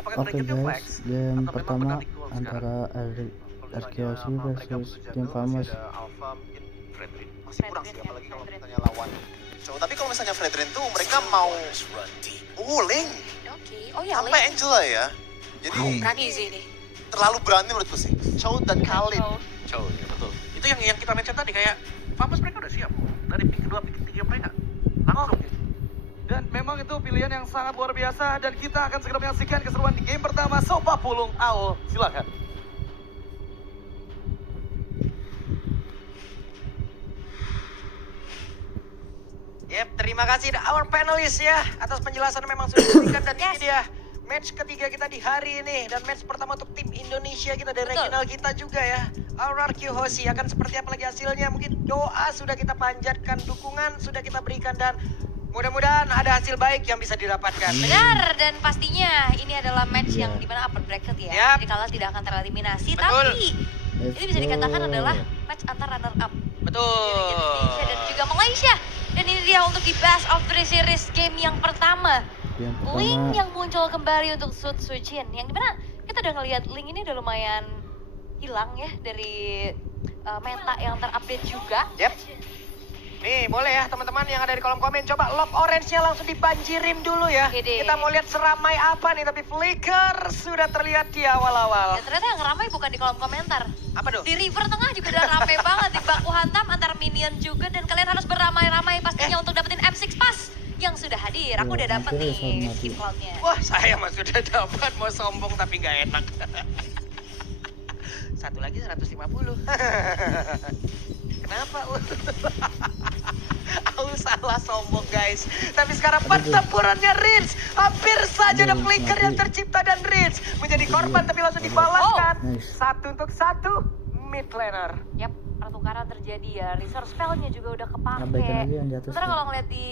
Apakah Oke Blackhead guys, flex? game Atau memang pertama benar di goal sekarang? antara RKOC versus tim Famous. Ada Alpha mungkin Fredrin. masih kurang sih, apalagi kalau misalnya lawan. So, tapi kalau misalnya Fredrin tuh mereka mau Wuling Oke. Oh ya, sampai Angela ya. Jadi berani sih ini. terlalu berani menurutku sih. Chow dan Khalid. Cow, ya betul. Itu yang kita mention tadi kayak Famous mereka udah siap dari pick kedua, pick ketiga mereka langsung gitu. Dan memang itu pilihan yang sangat luar biasa dan kita akan segera menyaksikan keseruan di game pertama Sopa Pulung Aul. Silakan. Yep, terima kasih our panelists ya atas penjelasan memang sudah diberikan dan ini dia match ketiga kita di hari ini dan match pertama untuk tim Indonesia kita dari Betul. regional kita juga ya. RRQ Hoshi akan seperti apa lagi hasilnya? Mungkin doa sudah kita panjatkan, dukungan sudah kita berikan dan mudah-mudahan ada hasil baik yang bisa didapatkan. Benar, dan pastinya ini adalah match yang dimana upper bracket ya. Yap. Jadi kalah tidak akan tereliminasi, Betul. tapi Let's ini bisa dikatakan go. adalah match antar runner up. Betul. Indonesia dan juga Malaysia. Dan ini dia untuk di best of 3 series game yang pertama. Yang Link pertama yang muncul kembali untuk Sud Suchin. Yang dimana kita udah ngelihat Link ini udah lumayan hilang ya dari meta yang terupdate juga. Yep. Nih boleh ya teman-teman yang ada di kolom komen coba lock orange-nya langsung dibanjirin dulu ya. Oke deh. Kita mau lihat seramai apa nih tapi Flicker sudah terlihat di awal-awal. Dan ternyata yang ramai bukan di kolom komentar. Apa tuh? Di river tengah juga udah rame banget, di baku hantam antar minion juga, dan kalian harus beramai-ramai pastinya untuk dapetin M6 Pass yang sudah hadir. Aku Iya, udah dapet hampir nih sama skin mati. cloud-nya. Wah saya mah sudah dapat mau sombong tapi nggak enak. Satu lagi 150. Kenapa? Aku salah sombong guys. Tapi sekarang pertempurannya Rins. Hampir saja ada Aduh, flicker mati. yang tercipta dan Rins menjadi korban tapi langsung dibalaskan. Nice. Satu untuk satu mid laner. Yap, pertukaran terjadi ya. Resource spell-nya juga udah Abaikan kepake. aja yang di atas. Sementara kalau ngeliat di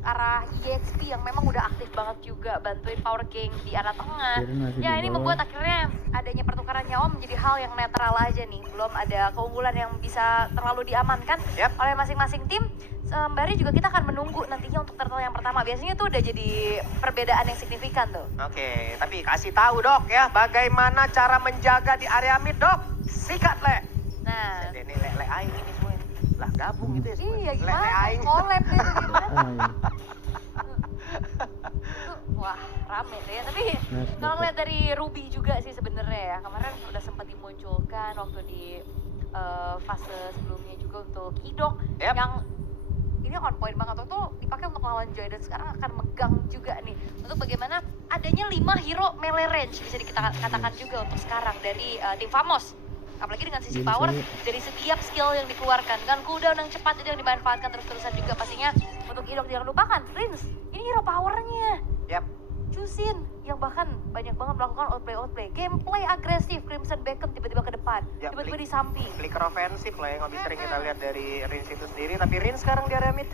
arah EXP yang memang udah aktif banget juga bantuin Power King di arah tengah. Kirain masih Ya di ini bawah. membuat akhirnya adanya pertukaran nyawa menjadi hal yang netral aja nih. Belum ada keunggulan yang bisa terlalu diamankan Yap. oleh masing-masing tim. Sembari juga kita akan menunggu nantinya untuk turtle yang pertama. Biasanya itu udah jadi perbedaan yang signifikan tuh. Oke, tapi kasih tahu dok ya bagaimana cara menjaga di area mid dok. Sikat le. Nah, Ini le aing ini semua. Lah gabung gitu ya semua. iya Le gimana? aing. Collab gitu gimana? Ah, iya. Wah, rame deh ya. Tapi Nice, kalau dapat. ngeliat dari Ruby juga sih sebenarnya ya. Kemarin udah sempat dimunculkan waktu di fase sebelumnya juga untuk Idok Yep. yang ini on point banget waktu itu dipakai untuk lawan Joy dan sekarang akan megang juga nih untuk bagaimana adanya 5 hero melee range bisa kita katakan juga untuk sekarang dari tim Famos. Apalagi dengan sisi Jadi power saya- dari setiap skill yang dikeluarkan kan cooldown yang cepat itu yang dimanfaatkan terus-terusan juga pastinya untuk Idok jangan lupakan Rins ini hero powernya Yap. Chusin yang bahkan banyak banget melakukan outplay gameplay agresif Crimson Beacon tiba-tiba ke depan Ya, tiba-tiba di samping. Flicker ofensif lah yang lebih sering kita lihat dari Rins itu sendiri. Tapi Rins sekarang di area mid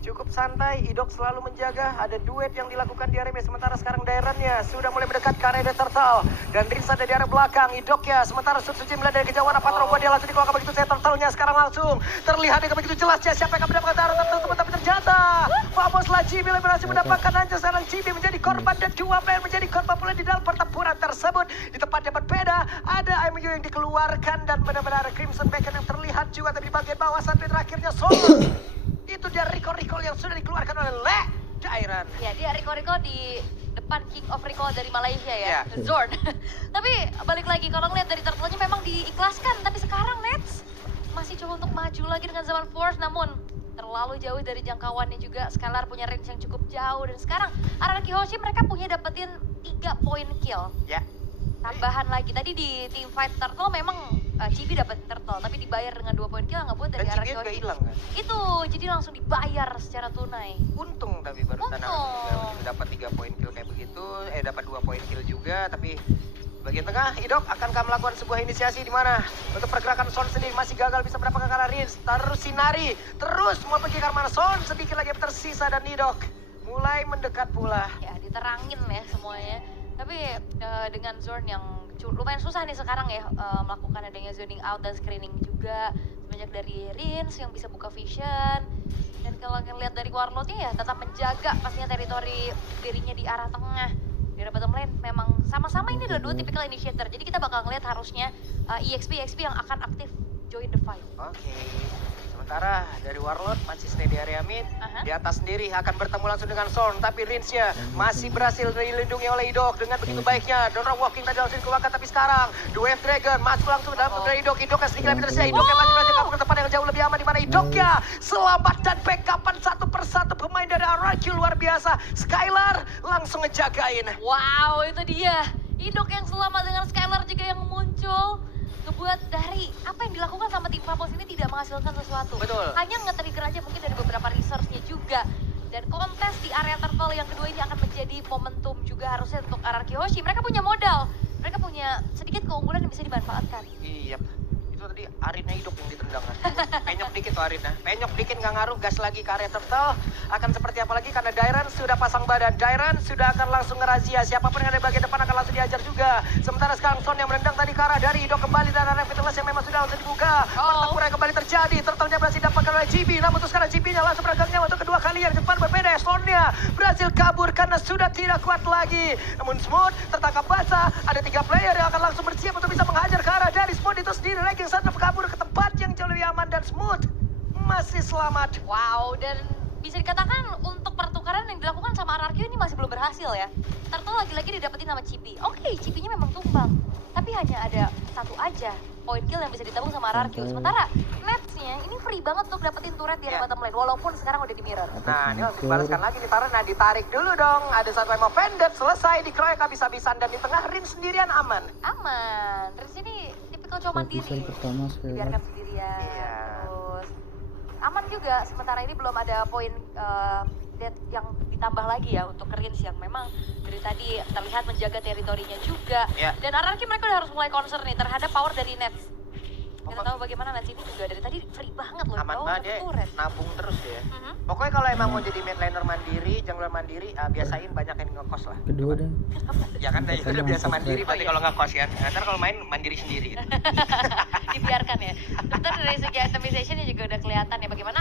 cukup santai. Idok selalu menjaga. Ada duet yang dilakukan di area mid. Sementara sekarang Darren-nya sudah mulai mendekat ke area The Turtle. Dan Rins ada di area belakang. Idok ya. Sementara Suci melihat dari kejauhan apa teroboh dia langsung dikeluarkan begitu saya Turtle-nya sekarang langsung terlihat dengan begitu jelasnya siapa yang akan mendapatkan taruh tersebut. Tapi ternyata Famoslah Cibi berhasil mendapatkan hancur sekarang Cibi menjadi korban dan dua player menjadi korban pula di dalam pertempuran tersebut. Di tempat yang berbeda ada IMU yang dikeluarkan dan benar-benar Crimson Beacon yang terlihat juga tapi di bagian bawah sampai terakhirnya Sol. Itu dia recall yang sudah dikeluarkan oleh Le Dairan. Ya dia Rico di depan King of Recall dari Malaysia ya, Iya. Zorn. Tapi balik lagi kalau ngeliat dari turtle-nya memang diikhlaskan, tapi sekarang Nets masih coba untuk maju lagi dengan Zaman Force, namun terlalu jauh dari jangkauannya juga. Scalar punya range yang cukup jauh dan sekarang Araki Hoshi mereka punya dapetin 3 poin kill. Ya. Tambahan lagi tadi di team fight turtle memang Cibi dapetin turtle, tapi dibayar dengan 2 poin kill nggak buat Dan dari Cibi Araki juga Hoshi. hilang kan? Itu jadi langsung dibayar secara tunai. Untung tapi barusan Untung. dapat 3 poin kill kayak begitu, dapat 2 poin kill juga tapi bagian tengah Idok akankah melakukan sebuah inisiasi di mana untuk pergerakan Son sendiri masih gagal bisa mendapatkan ke arah Rins, terus Sinari terus mau pergi ke arah mana Son sedikit lagi tersisa dan Idok mulai mendekat pula. Ya diterangin ya semuanya. Tapi dengan Zorn yang lumayan susah nih sekarang ya melakukan adanya zoning out dan screening juga sebanyak dari Rins yang bisa buka vision. Dan kalau ngeliat dari Warlordnya ya tetap menjaga pastinya teritori dirinya di arah tengah. Di arah bottom lane memang sama sama-sama ini adalah dua tipikal initiator. Jadi kita bakal ngeliat harusnya EXP yang akan aktif join the fight. Oke. Sementara dari Warlord masih stay di area mid. Di atas sendiri akan bertemu langsung dengan Zorn. Tapi Rinsnya masih berhasil dilindungi oleh Idok dengan begitu baiknya. Donor Walking tadi langsung dikeluarkan. Tapi sekarang Wave Dragon masuk langsung dalam dari Idok. Idok yang sedikit lebih tersiap. Idok yang masih berhasil kabur ke depan yang jauh lebih aman. Di mana Idoknya selamat dan backupan satu persatu pemain dari RRQ luar biasa. Skylar langsung ngejagain. Wow, itu dia. Idok yang selamat dengan Skylar juga yang muncul. Ngebuat dari apa yang dilakukan sama tim Famos ini tidak menghasilkan sesuatu. Betul. Hanya nge-trigger aja mungkin dari beberapa resource-nya juga. Dan kontes di area turtle yang kedua ini akan menjadi momentum juga harusnya untuk RRQ Hoshi. Mereka punya modal, mereka punya sedikit keunggulan yang bisa dimanfaatkan. Iya. Itu tadi Arinnya Idok yang ditendang kan. Penyok dikit tuh Arinnya. Penyok dikit nggak ngaruh, gas lagi ke area turtle. Akan seperti apa lagi karena Dairan sudah pasang badan. Dairan sudah akan langsung ngerazia. Siapapun yang ada di bagian depan akan langsung diajar juga. Sementara sekarang Son yang merendang tadi ke arah dari Idok kembali dan arah Vitals yang memang sudah langsung dibuka. Pertempuran yang kembali terjadi. Turtle-nya berhasil didapatkan oleh GB. Namun terus sekarang GB-nya langsung beragam nyawa untuk kedua kalinya. Di depan berbeda. Sonnya berhasil kabur karena sudah tidak kuat lagi. Namun Smooth tertangkap basah. Ada 3 player yang akan langsung bersiap untuk bisa menghajar ke arah dari Smooth itu sendiri. Ranking sana kabur ke tempat yang jauh lebih aman dan Smooth masih selamat. Wow, dan bisa dikatakan untuk pertukaran yang dilakukan sama RRQ ini masih belum berhasil ya. Turtle lagi-lagi didapetin sama Chibi. Oke, Chibi-nya memang tumbang. Tapi hanya ada satu aja point kill yang bisa ditabung sama RRQ. Sementara Nets-nya ini free banget untuk dapetin turret di area bottom lane. Walaupun sekarang udah di mirror. Nah, ini langsung dibalaskan lagi ditarik. Nah, ditarik dulu dong. Ada satu emo Vended selesai dikeroyok habis-habisan dan di tengah Rin sendirian aman. Aman. Terus ini tipikal cowok mandiri. Lapisan pertama Skylar. Dibiarkan sendirian. Iya. Terus aman juga. Sementara ini belum ada poin death yang ditambah lagi ya untuk Rins yang memang dari tadi terlihat menjaga teritorinya juga. Iya. Dan RRQ mereka udah harus mulai concern nih terhadap power dari Nets. Kita tahu bagaimana Nets ini juga dari tadi free banget loh. Aman bawah banget satu ya, turret. nabung terus dia. Mhm. Pokoknya kalau emang mau jadi mid laner mandiri, jungler mandiri, biasain banyakin ngekos lah. Kedua deh. Ya kan udah biasa mandiri berarti iya. kalau ngekos ya. Ntar kalau main mandiri sendiri. Dibiarkan ya. Bentar dari segi itemization juga udah kelihatan ya bagaimana.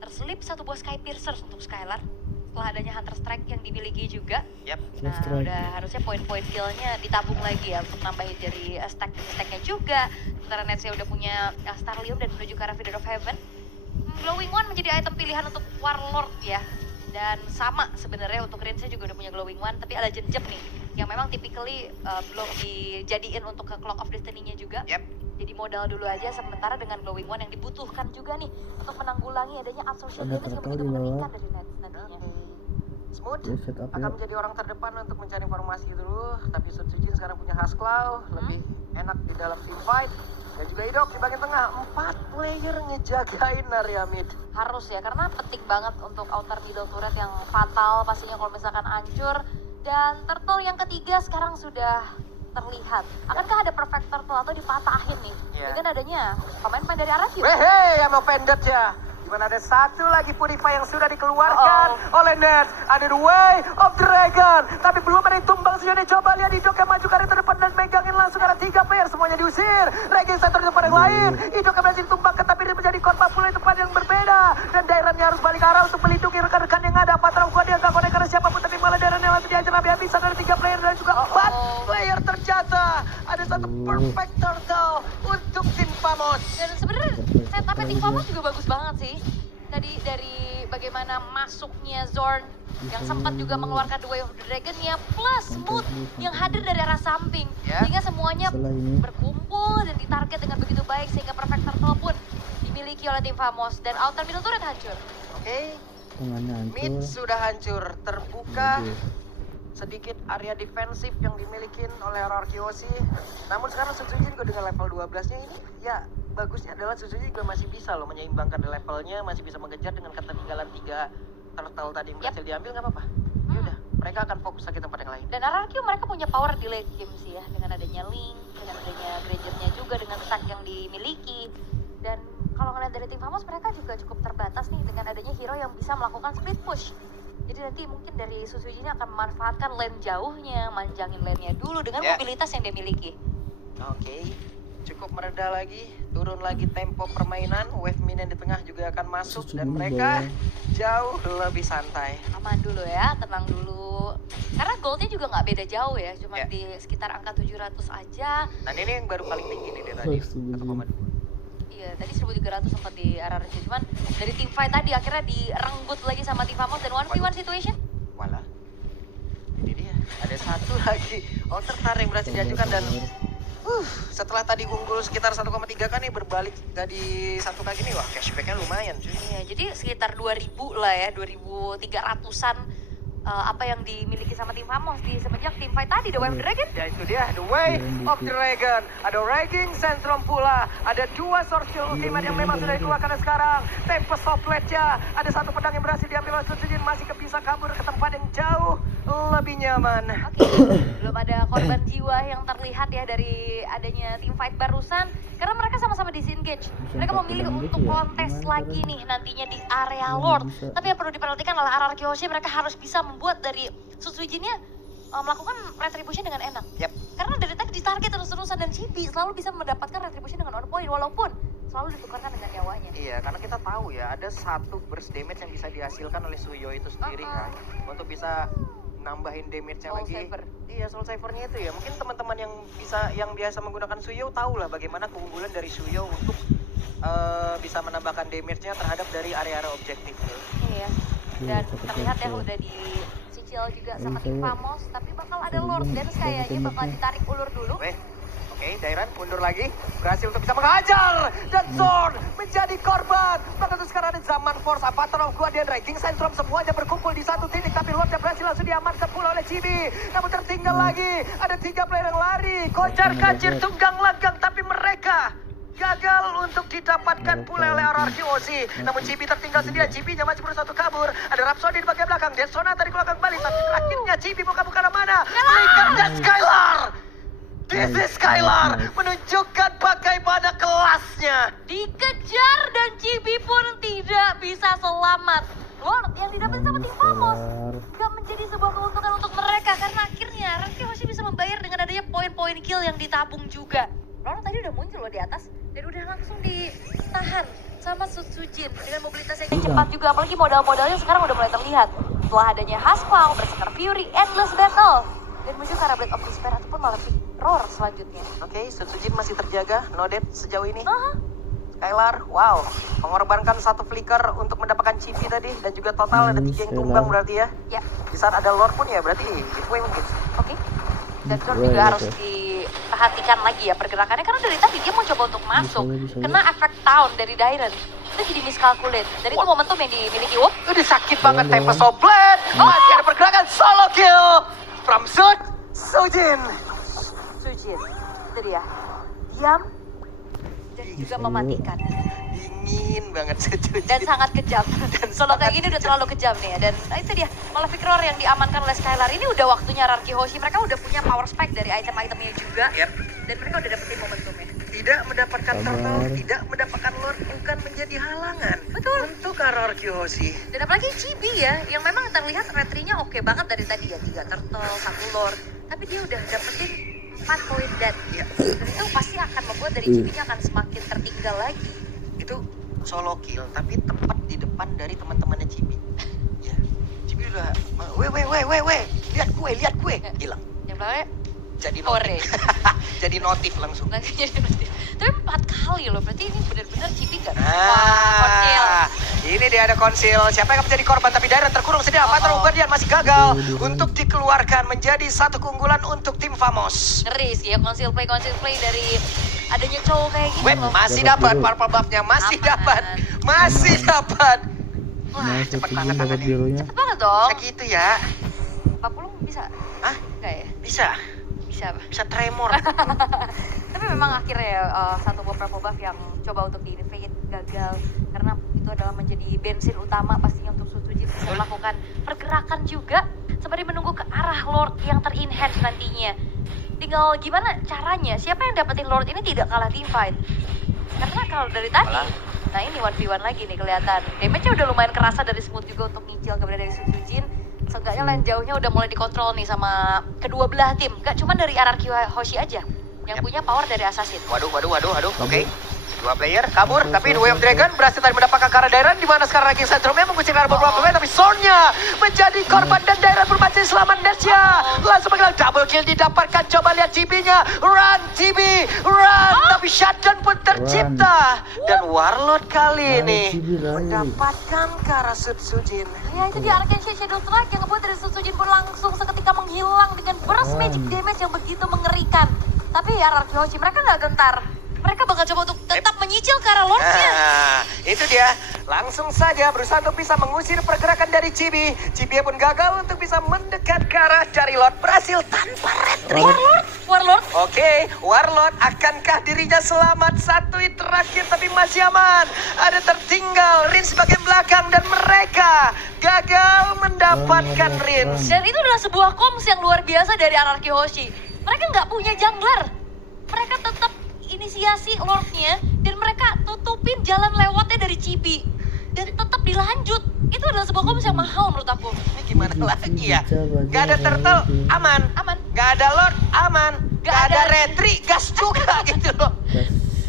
Terselip satu buah Sky Piercer untuk Skylar. Setelah adanya Hunter Strike yang dimiliki juga. Yap. Nah, Strike. udah harusnya poin-poin killnya ditabung lagi ya untuk nambahin dari stack-nya juga. Sementara Netsnya udah punya Starlium dan menuju ke arah Feeder of Heaven. Glowing One menjadi item pilihan untuk Warlord ya. Dan sama sebenarnya untuk Rinsnya juga udah punya Glowing One, tapi ada Jejep nih yang memang typically belum dijadiin untuk ke Clock of Destiny-nya juga. Yap. Jadi modal dulu aja sementara dengan Glowing One yang dibutuhkan juga nih untuk menanggulangi adanya absorption Ada damage yang turtle begitu di bawah. mengerikan dari Nets nantinya. Smooth Dia set up akan ya. menjadi orang terdepan untuk mencari informasi dulu. Tapi Sutsujin sekarang punya Hasklaw, lebih enak di dalam team fight. Dan juga Idok di bagian tengah, 4 player ngejagain area mid. Harus ya, karena penting banget untuk outer middle turret yang fatal pastinya kalau misalkan hancur. Dan turtle yang ketiga sekarang sudah terlihat. Akankah ada perfect turtle atau dipatahin nih? Iya. Dengan adanya pemain-pemain dari RRQ. Wehe, yang offended ya. Dimana ada satu lagi Purify yang sudah dikeluarkan oleh Nets. Ada The Way of Dragon. Tapi belum ada yang tumbang sejauh ini. Coba lihat Idok yang maju ke arah terdepan dan megangin langsung karena 3 player. Semuanya diusir. Ranking center di tempat yang lain. Idok yang berhasil ditumbangkan tapi dia menjadi korban pula di tempat yang berbeda. Dan Dairannya harus balik arah untuk melindungi rekan-rekan yang ada. Patra dia nggak konek karena siapapun. Tapi malah Dairan yang langsung diajar habis-habisan. Ada 3 player dan juga 4 player terjatuh. Ada satu perfect turtle untuk tim Famos. Dan sebenarnya setupnya tim Famos juga bagus banget sih. Tadi dari bagaimana masuknya Zorn yang sempat juga mengeluarkan The Way of the Dragon-nya plus Smooth yang hadir dari arah samping. Ya. Sehingga semuanya Setelah ini berkumpul dan ditarget dengan begitu baik sehingga perfect turtle pun dimiliki oleh tim Famos dan outer middle turret hancur. Oke, tangannya mid hancur. sudah hancur. Terbuka Aduh. sedikit area defensif yang dimiliki oleh RRQ. Namun sekarang Suzuki juga dengan level 12-nya ini ya bagusnya adalah Suzuki juga masih bisa loh menyeimbangkan levelnya, masih bisa mengejar dengan ketertinggalan 3 turtle tadi yang berhasil diambil nggak apa-apa. Ya udah, mereka akan fokus lagi tempat yang lain. Dan RRQ mereka punya power di late game sih ya dengan adanya Link, dengan adanya Granger-nya juga dengan stack yang dimiliki. Dan kalau ngeliat dari tim Famos mereka juga cukup terbatas nih dengan adanya hero yang bisa melakukan split push. Jadi nanti mungkin dari Suzuki-nya akan memanfaatkan lane jauhnya, manjangin lane-nya dulu dengan Ya. mobilitas yang dia miliki. Oke. cukup mereda lagi, turun lagi tempo permainan, wave minion di tengah juga akan masuk dan Dulu, mereka Bang. jauh lebih santai. Aman dulu ya, tenang dulu. Karena goldnya juga nggak beda jauh ya, cuma Ya. di sekitar angka 700 aja. Dan ini yang baru paling tinggi nih dia tadi, Astagfirullahaladzim. 1,2. Iya, tadi 1300 sempat di RRQ, cuman dari team fight tadi akhirnya direnggut lagi sama tim Famos dan 1v1 situation. Walah, ini dia, ada satu lagi outer tar yang berhasil diajukan dan setelah tadi unggul sekitar 1,3 kan nih berbalik jadi 1 kali nih, wah cashbacknya lumayan cuy. Iya, jadi sekitar 2000 lah ya, 2300-an apa yang dimiliki sama tim Famos di semenjak tim fight tadi, The Wave Dragon. Ya itu dia, The Way of the Dragon. Ada Raging Centrum pula. Ada 2 Source Shield Ultimate yang memang sudah dikeluarkan sekarang. Tempest of Blade-nya. Ada 1 pedang yang berhasil diambil oleh Sutsujin. Masih bisa kabur ke tempat yang jauh lebih nyaman. Oke, belum ada korban jiwa yang terlihat ya dari adanya tim fight barusan. Karena mereka sama-sama disengage. Mereka memilih untuk kontes lagi nih nantinya di area Lord. Tapi yang perlu diperhatikan adalah RRQ Hoshi, mereka harus bisa membuat dari Sutsujinnya melakukan retribution dengan enak. Yap. Karena dari tadi ditarget terus-terusan dan Chibi selalu bisa mendapatkan retribution dengan on point walaupun selalu ditukarkan dengan nyawanya. Iya, karena kita tahu ya ada 1 burst damage yang bisa dihasilkan oleh Suyo itu sendiri kan. Untuk bisa nambahin damage-nya Soul lagi. Saver. Iya, Soul Saver-nya itu ya. Mungkin teman-teman yang biasa menggunakan Suyo tahu lah bagaimana keunggulan dari Suyo untuk bisa menambahkan damage-nya terhadap dari area-area objektif. Iya. Dan terlihat ya udah dicicil juga sama tim Famos, tapi bakal ada Lord Dance kayaknya bakal ditarik ulur dulu. Oke, Dairan mundur lagi, berhasil untuk bisa menghajar dan Zorn menjadi korban. Maka itu sekarang ada Zaman Force, Avatar of Guardian, Raging Centrum semuanya berkumpul di satu titik, tapi Lordnya berhasil langsung diamankan pula oleh Chibi. Namun tertinggal lagi, ada 3 player yang lari, kocar kacir tunggang langgang, tapi mereka gagal untuk didapatkan pula oleh RRQ Ozi. Namun Chibi tertinggal sendirian, Chibi-nya masih berusaha untuk kabur. Ada Rhapsody di bagian belakang, Desona tadi keluar kembali, tapi terakhirnya Chibi buka-buka mana? Flicker dan Skylar! This is Skylar menunjukkan bagaimana kelasnya. Dikejar dan Chibi pun tidak bisa selamat. Lord yang didapat sama tim Famos gak menjadi sebuah keuntungan untuk mereka karena akhirnya RRQ Hoshi bisa membayar dengan adanya poin-poin kill yang ditabung juga. Lord tadi udah muncul loh di atas dan udah langsung ditahan sama Sutsujin dengan mobilitas yang cepat juga, apalagi modal-modalnya sekarang udah mulai terlihat setelah adanya Haspal, Berserker Fury, Endless Battle dan menuju ke arah Blade of Despair ataupun malah Roar selanjutnya. Oke, Sutsujin masih terjaga, no death sejauh ini. Skylar, wow, mengorbankan 1 flicker untuk mendapatkan Chibi tadi dan juga total ada 3 yang tumbang berarti ya. Ya, Di saat ada Lord pun ya berarti giveaway mungkin. oke. Dan Zor juga harus diperhatikan lagi ya pergerakannya karena dari tadi dia mau coba untuk masuk. Kena efek Town dari Dairen. Itu jadi miscalculate. Dan itu momentum yang dimiliki Wop. Ini sakit banget, Tempest of Blade. Masih ada pergerakan solo kill from Sutsujin. Sujin. Itu dia. Diam dan juga mematikan. Dingin banget Sutsujin. Dan sangat kejam. Dan solo kayak gini udah terlalu kejam nih ya. Dan itu dia, Malefic Roar yang diamankan oleh Skylar. Ini udah waktunya RRQ Hoshi. Mereka udah punya power spike dari item-itemnya juga. Yep. Dan mereka udah dapetin momentumnya. Tidak mendapatkan turtle, tidak mendapatkan Lord bukan menjadi halangan. Betul. Untuk RRQ Hoshi. Dan apalagi Chibi ya, yang memang terlihat retrinya oke banget dari tadi ya. 3 turtle, 1 Lord. Tapi dia udah dapetin 4 poin dead. Ya. Dan itu pasti akan membuat dari Chibi-nya akan semakin tertinggal lagi. Itu solo kill tapi tepat di depan dari teman-temannya Chibi. Ya. Chibi udah weh, lihat gue, hilang. Yang belakangnya Jadi Ore. notif. Jadi notif langsung. langsung jadi berarti. Tapi 4 kali loh, berarti ini benar-benar Chibi kan? Wah, konsil. Ini dia ada konsil. Siapa yang menjadi korban tapi Dairen terkurung sedia. Avatar of Guardian masih gagal untuk dikeluarkan menjadi 1 keunggulan untuk tim Famos. Ngeri sih ya konsil play dari adanya cowok kayak gini Web loh. masih dapat purple buff-nya, masih Aman. dapat. Wah, Nah, cepet Sutsujin banget dapat tangannya. birunya. Cepet banget dong. Segitu ya. 40 bisa? Hah? Enggak ya? Bisa Bisa. bisa tremor. Tapi memang akhirnya satu beberapa buff yang coba untuk di-invade gagal karena itu adalah menjadi bensin utama pastinya untuk Sutsujin bisa melakukan pergerakan juga sembari menunggu ke arah Lord yang ter-enhance nantinya. Tinggal gimana caranya, siapa yang dapetin Lord ini tidak kalah team fight. Karena kalau dari tadi, nah ini 1v1 lagi nih kelihatan. Damage-nya udah lumayan kerasa dari Smooth juga untuk nyicil keberadaan dari Sutsujin. Seenggaknya lain jauhnya udah mulai dikontrol nih sama kedua belah tim. Gak cuma dari RRQ Hoshi aja yang punya power dari Assassin. Waduh. Oke. 2 player kabur, tapi The Way of Dragon berhasil tadi mendapatkan ke arah Dairon, di mana sekarang ranking Centrumnya mengusir arah beberapa pemain, tapi Zornya menjadi korban dan Dairon bermain selamat Nesya. Langsung menghilang double kill didapatkan, coba lihat TB-nya. Run TB, run, tapi shutdown pun tercipta. Dan Warlord kali ini mendapatkan ke arah Sutsujin. Ya itu dia Arcane Shadow Strike yang ngebuat dari Sutsujin pun langsung seketika menghilang dengan burst magic damage yang begitu mengerikan. Tapi ya RRQ Hoshi mereka nggak gentar. Mereka bakal coba untuk tetap menyicil ke arah Lords-nya. Nah, itu dia. Langsung saja berusaha untuk bisa mengusir pergerakan dari Chibi. Chibi pun gagal untuk bisa mendekat ke arah dari Lord. Berhasil tanpa retreat. Warlord. Oke, Warlord akankah dirinya selamat? Satu hit terakhir tapi masih aman. Ada tertinggal Rins bagian belakang dan mereka gagal mendapatkan Rins. Dan itu adalah sebuah comms yang luar biasa dari RRQ Hoshi. Mereka nggak punya jungler. Mereka tetap inisiasi Lord-nya dan mereka tutupin jalan lewatnya dari Chibi. Dan tetap dilanjut. Itu adalah sebuah comms yang mahal menurut aku. Ini gimana lagi ya? Gak ada turtle, aman. Aman. Gak ada Lord, aman. Gak Gak ada ada- retri, gas juga gitu loh.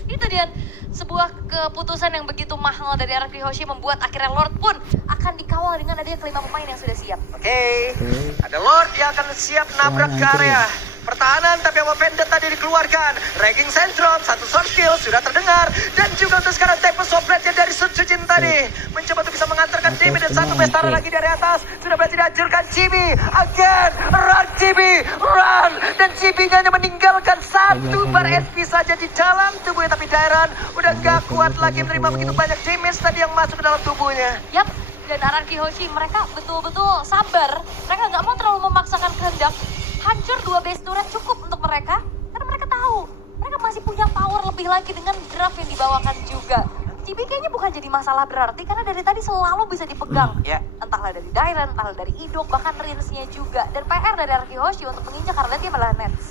Itu dia sebuah keputusan yang begitu mahal dari RRQ Hoshi membuat akhirnya Lord pun akan dikawal dengan adanya kelima pemain yang sudah siap. Oke, ada Lord yang akan siap nabrak ke area pertahanan, tapi apa Vendetta tadi dikeluarkan. Ranking Centrum, satu short kill sudah terdengar. Dan juga untuk sekarang Tempest Sopletnya dari Sutsujin tadi mencoba untuk bisa mengantarkan Chibi dan satu bestara lagi dari atas. Sudah berhasil dihancurkan Chibi. Again, run Chibi, run. Dan Chibi-nya hanya meninggalkan satu bar SP saja di dalam tubuhnya. Tapi Dairon udah gak kuat lagi menerima begitu banyak damage tadi yang masuk ke dalam tubuhnya. Yap, dan RRQ Hoshi mereka betul-betul sabar. Mereka nggak mau terlalu memaksakan kehendak. Hancur 2 base turret cukup untuk mereka. Karena mereka tahu, mereka masih punya power lebih lagi dengan draft yang dibawakan juga. Chibi kayaknya bukan jadi masalah berarti karena dari tadi selalu bisa dipegang. Ya. Entahlah dari Dairon, entahlah dari Idok, bahkan Rins-nya juga. Dan PR dari RRQ Hoshi untuk menginjak karena dia malah Nets.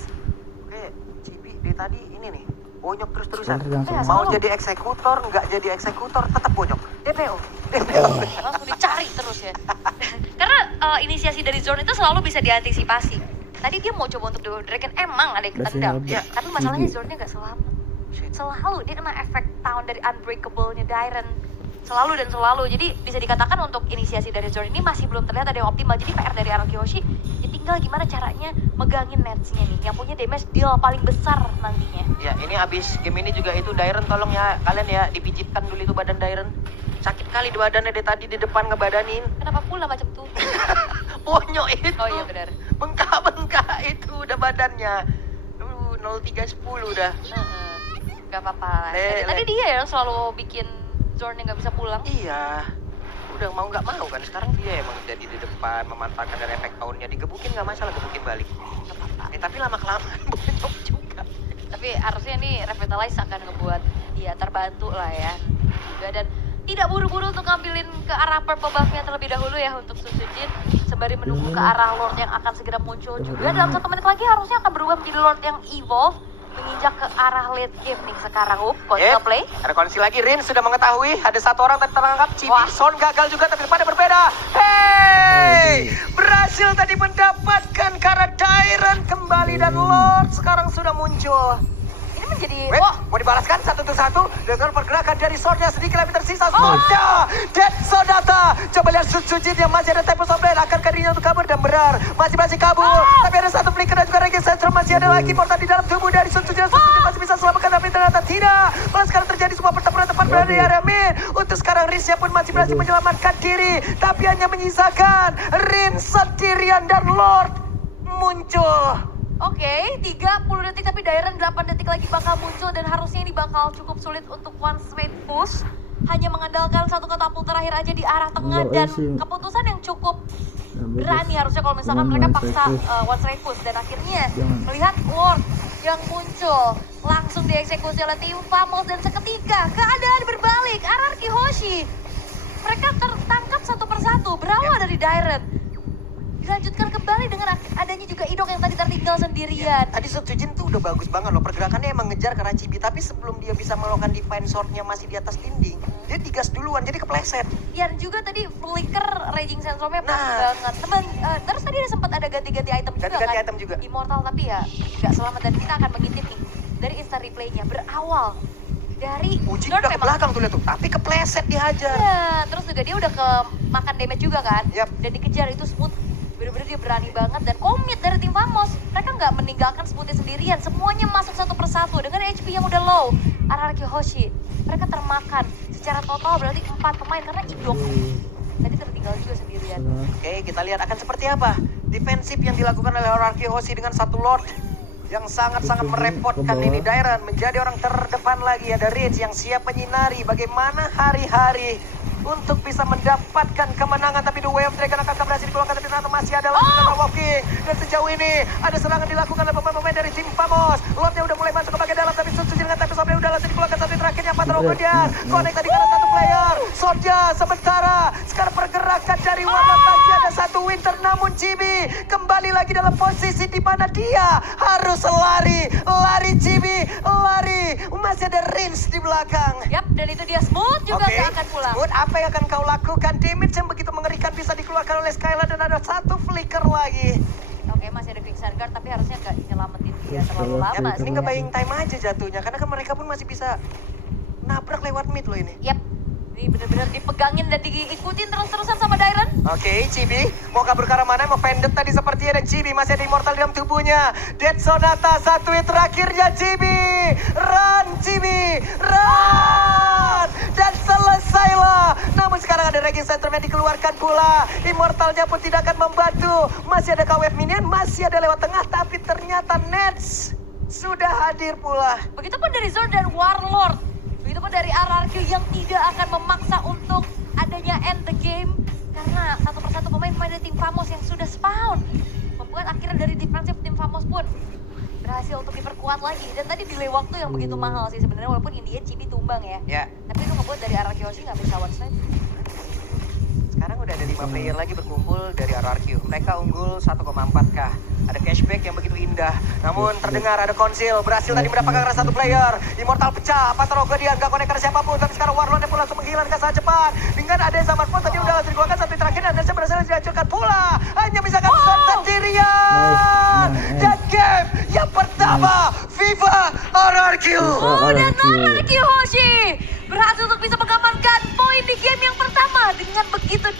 Oke, Chibi dari tadi ini nih, bonyok terus-terusan. Iya, Mau selalu. jadi eksekutor, nggak jadi eksekutor, tetap bonyok. DPO. Langsung dicari terus ya. Karena inisiasi dari Zorn itu selalu bisa diantisipasi. Tadi dia mau coba untuk The Dragon, emang ada yang ketendang. Masih Ya, tapi masalahnya Zornnya nggak selamat. Selalu dia kena efek tahun dari Unbreakable-nya Dairon. Selalu dan selalu. Jadi bisa dikatakan untuk inisiasi dari Zorn ini masih belum terlihat ada yang optimal. Jadi PR dari RRQ Hoshi ya tinggal gimana caranya megangin nets-nya nih. Yang punya damage deal paling besar nantinya. Ya, ini habis game ini juga itu Dairon tolong ya kalian ya dipijitkan dulu itu badan Dairon. Sakit kali badannya dari tadi di depan ngebadanin. Kenapa pula macam tuh? Bonyok itu. Oh iya benar. Bengkak-bengkak itu udah badannya. 0310 udah. Gak apa-apa. Le- Tadi le- dia yang selalu bikin Zorn yang gak bisa pulang. Iya. Udah mau nggak mau kan sekarang dia emang jadi di depan memanfaatkan dari efek tahunnya digebukin nggak masalah gebukin balik. Nggak apa-apa. Tapi lama kelamaan bonyok juga. Tapi harusnya nih Revitalize akan ngebuat dia terbantu lah ya. Juga dan tidak buru-buru untuk ngambilin ke arah purple buff-nya terlebih dahulu ya untuk Sutsujin. Sembari menunggu ke arah Lord yang akan segera muncul juga. Dalam 1 menit lagi harusnya akan berubah menjadi Lord yang evolve. Menginjak ke arah late game nih sekarang. Counter play. Ada kondisi lagi, Rin sudah mengetahui ada satu orang tadi terangkap. Chibi Wah. Son gagal juga tapi pada berbeda. Hey, berhasil tadi mendapatkan karena Dairon kembali dan Lord sekarang sudah muncul. Ini menjadi Wait, mau dibalaskan satu untuk satu dengan pergerakan dari Swordnya sedikit lebih tersisa. Sonda, Dead Sonata. Coba lihat Sutsujin yang masih ada Tempest Blade. Akankah dirinya untuk kabur dan berar. Masih kabur. Tapi ada satu flicker dan juga Ranking Centrum. Masih ada lagi portal di dalam tubuh dari Sutsujin. Sutsujin masih bisa selamatkan tapi ternyata tidak. Malah sekarang terjadi sebuah pertempuran tepat berada di area mid. Untuk sekarang Rinsnya pun masih berhasil menyelamatkan diri. Tapi hanya menyisakan Rins sendirian dan Lord muncul. Oke, 30 detik tapi Dairon 8 detik lagi bakal muncul dan harusnya ini bakal cukup sulit untuk one straight push. Hanya mengandalkan satu katapult terakhir aja di arah tengah dan keputusan yang cukup berani harusnya kalau misalkan mereka paksa one straight push. Dan akhirnya melihat Lord yang muncul langsung dieksekusi oleh tim Famos dan seketika keadaan berbalik. RRQ Hoshi mereka tertangkap satu persatu berawal dari Dairon. Dilanjutkan kembali dengan adanya juga Idok yang tadi tertinggal sendirian. Tadi Sutsujin tuh udah bagus banget loh. Pergerakannya emang ngejar ke arah Chibi. Tapi sebelum dia bisa melakukan Divine Sword-nya masih di atas dinding. Dia digas duluan, jadi kepleset. Ya dan juga tadi flicker Raging Sandstorm-nya pas Nah. banget. Terus tadi ada sempat ada ganti-ganti item juga Ganti-ganti kan. item juga. Immortal tapi ya nggak selamat dan kita akan mengintip nih. dari instant replaynya berawal dari Uji Zord udah ke memang. belakang tuh lihat tuh, tapi kepleset dihajar. Iya, terus juga dia udah ke makan damage juga kan. Yap. Dan dikejar itu Smooth. Bener-bener dia berani banget dan komit dari tim Famos. Mereka nggak meninggalkan Smoothnya sendirian. Semuanya masuk satu persatu dengan HP yang udah low. RRQ Hoshi. Mereka termakan. Secara total berarti 4 pemain karena Idok tadi tertinggal juga sendirian. Oke, kita lihat akan seperti apa defensif yang dilakukan oleh RRQ Hoshi dengan satu Lord yang sangat-sangat merepotkan ini. Dairon menjadi orang terdepan lagi. Ada Rich yang siap menyinari bagaimana hari-hari untuk bisa mendapatkan kemenangan. Tapi The Way of Dragon akan berhasil dikeluarkan, tapi ternyata masih ada lagi Walking. Dan sejauh ini ada serangan dilakukan oleh pemain-pemain dari tim Famos. Lordnya udah mulai masuk ke bagian dalam, tapi Suci dengan Tempest Sabre udah langsung dikeluarkan. Tapi terakhirnya Patro kemudian connect tadi karena satu player. Soldier sementara sekarang pergerakan dari warna pagi ada satu Winter, namun Chibi kembali lagi dalam posisi di mana dia harus lari Chibi, lari. Masih ada Rins di belakang. Yap, dan itu dia Smooth juga Oke. nggak akan pulang. Smooth, apa yang akan kau lakukan? Damage yang begitu mengerikan bisa dikeluarkan oleh Skylar dan ada satu flicker lagi. Oke, masih ada Quicksand Guard tapi harusnya nggak nyelamatin dia terlalu Ya, lama Ini sih. ngebaying time aja jatuhnya, karena kan mereka pun masih bisa nabrak lewat mid loh ini. Yap, ini bener-bener dipegangin dan diikutin terus-terusan sama Dairon. Oke, Chibi mau kabur ke arah mana? Mau pendek tadi sepertinya, dan Chibi masih ada immortal dalam tubuhnya. Dead Sonata satu hit terakhirnya Chibi. Run Chibi, run! Dan selesailah. Namun sekarang ada Raging Center yang dikeluarkan pula. Immortalnya pun tidak akan membantu. Masih ada KWF minion, masih ada lewat tengah, tapi ternyata Nets sudah hadir pula. Begitupun dari Zord dan Warlord. Begitupun dari RRQ yang tidak akan memaksa untuk adanya end the game. Karena satu persatu pemain-pemain dari tim Famos yang sudah spawn. Membuat akhirnya dari defensif tim Famos pun berhasil untuk diperkuat lagi. Dan tadi delay waktu yang begitu mahal sih sebenarnya, walaupun India Chibi tumbang ya. Ya, Tapi itu ngebuat dari RRQ sih nggak bisa one side. sekarang udah ada 5 player lagi berkumpul dari RRQ. Mereka unggul 1,4k. Ada cashback yang begitu indah. Namun terdengar ada konsil. Berhasil tadi mendapatkan satu player. Immortal pecah. Patro dia nggak connect ke siapapun. Tapi sekarang Warlord pun langsung menghilang ke saat cepat. Dengan ada zaman pun tadi udah langsung dikeluarkan. Tapi terakhir ada yang berhasil dihancurkan pula. Hanya bisa kan sendirian. Dan game yang pertama Viva RRQ. Oh, dan RRQ Hoshi berhasil untuk bisa mengamankan poin di game yang pertama dengan begitu